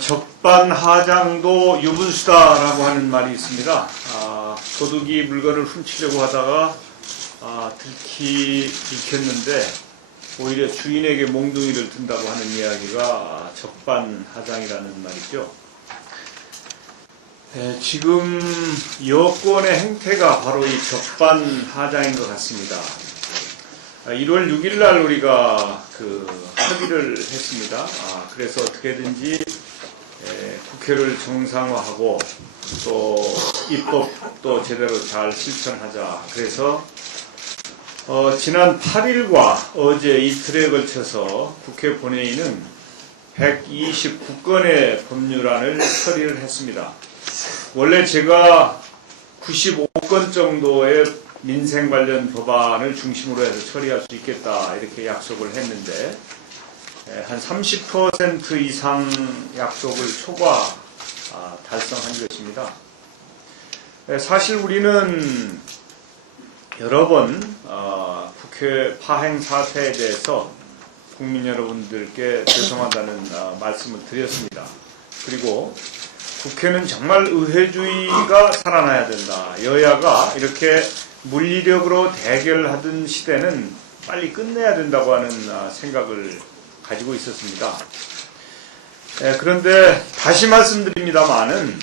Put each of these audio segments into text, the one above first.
적반하장도 유분수다라고 하는 말이 있습니다. 도둑이 물건을 훔치려고 하다가 들켰는데 오히려 주인에게 몽둥이를 든다고 하는 이야기가 적반하장이라는 말이죠. 지금 여권의 행태가 바로 이 적반하장인 것 같습니다. 1월 6일 날 우리가 합의를 했습니다. 그래서 어떻게든지 국회를 정상화하고 또 입법도 제대로 잘 실천하자. 그래서 지난 8일과 어제 이틀에 걸쳐서 국회 본회의는 129건의 법률안을 처리를 했습니다. 원래 제가 95건 정도의 민생 관련 법안을 중심으로 해서 처리할 수 있겠다 이렇게 약속을 했는데 한 30% 이상 약속을 초과 달성한 것입니다. 사실 우리는 여러 번 국회 파행 사태에 대해서 국민 여러분들께 죄송하다는 말씀을 드렸습니다. 그리고 국회는 정말 의회주의가 살아나야 된다. 여야가 이렇게 물리력으로 대결하던 시대는 빨리 끝내야 된다고 하는 생각을 가지고 있었습니다. 그런데 다시 말씀드립니다만은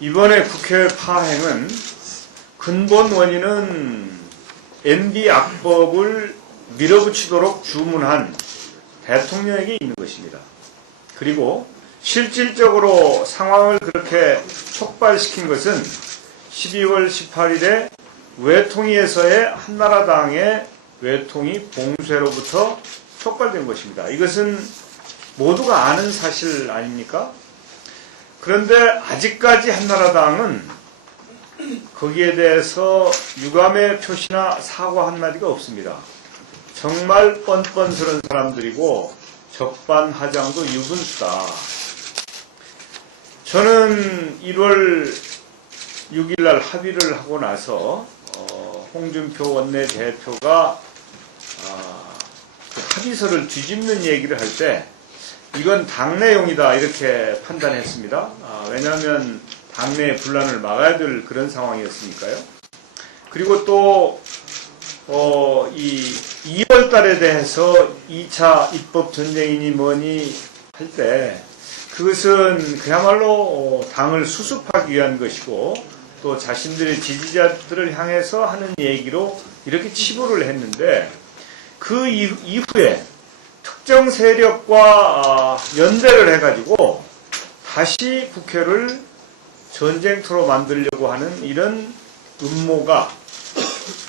이번에 국회 파행은 근본 원인은 MB 악법을 밀어붙이도록 주문한 대통령에게 있는 것입니다. 그리고 실질적으로 상황을 그렇게 촉발시킨 것은 12월 18일에 외통위에서의 한나라당의 외통위 봉쇄로부터 촉발된 것입니다. 이것은 모두가 아는 사실 아닙니까? 그런데 아직까지 한나라당은 거기에 대해서 유감의 표시나 사과 한마디가 없습니다. 정말 뻔뻔스러운 사람들이고 적반하장도 유분수다. 저는 1월 6일날 합의를 하고 나서 홍준표 원내대표가 그 합의서를 뒤집는 얘기를 할 때 이건 당내용이다 이렇게 판단했습니다. 왜냐하면 당내의 분란을 막아야 될 그런 상황이었으니까요. 그리고 또 이 2월 달에 대해서 2차 입법 전쟁이니 뭐니 할 때 그것은 그야말로 당을 수습하기 위한 것이고 또 자신들의 지지자들을 향해서 하는 얘기로 이렇게 치부를 했는데 그 이후에 특정 세력과 연대를 해가지고 다시 국회를 전쟁터로 만들려고 하는 이런 음모가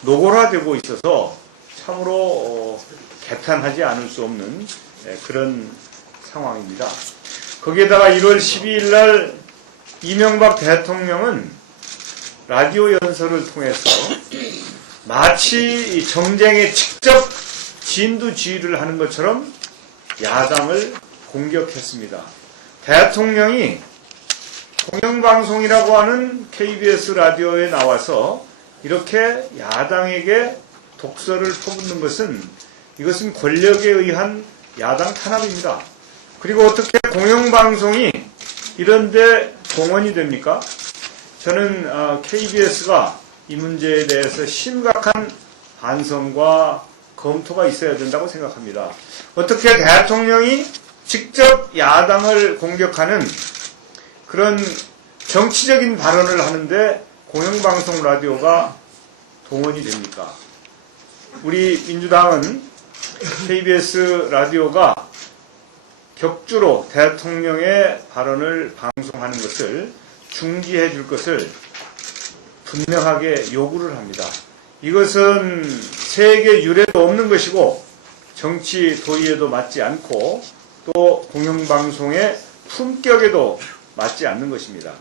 노골화되고 있어서 참으로 개탄하지 않을 수 없는 그런 상황입니다. 거기에다가 1월 12일 날 이명박 대통령은 라디오 연설을 통해서 마치 정쟁에 직접 진두지휘를 하는 것처럼 야당을 공격했습니다. 대통령이 공영방송이라고 하는 KBS 라디오에 나와서 이렇게 야당에게 독설을 퍼붓는 것은 이것은 권력에 의한 야당 탄압입니다. 그리고 어떻게 공영방송이 이런데 동원이 됩니까? 저는 KBS가 이 문제에 대해서 심각한 반성과 검토가 있어야 된다고 생각합니다. 어떻게 대통령이 직접 야당을 공격하는 그런 정치적인 발언을 하는데 공영방송 라디오가 동원이 됩니까? 우리 민주당은 KBS 라디오가 격주로 대통령의 발언을 방송하는 것을 중지해 줄 것을 분명하게 요구를 합니다. 이것은 세계 유례도 없는 것이고 정치 도의에도 맞지 않고 또 공영방송의 품격에도 맞지 않는 것입니다.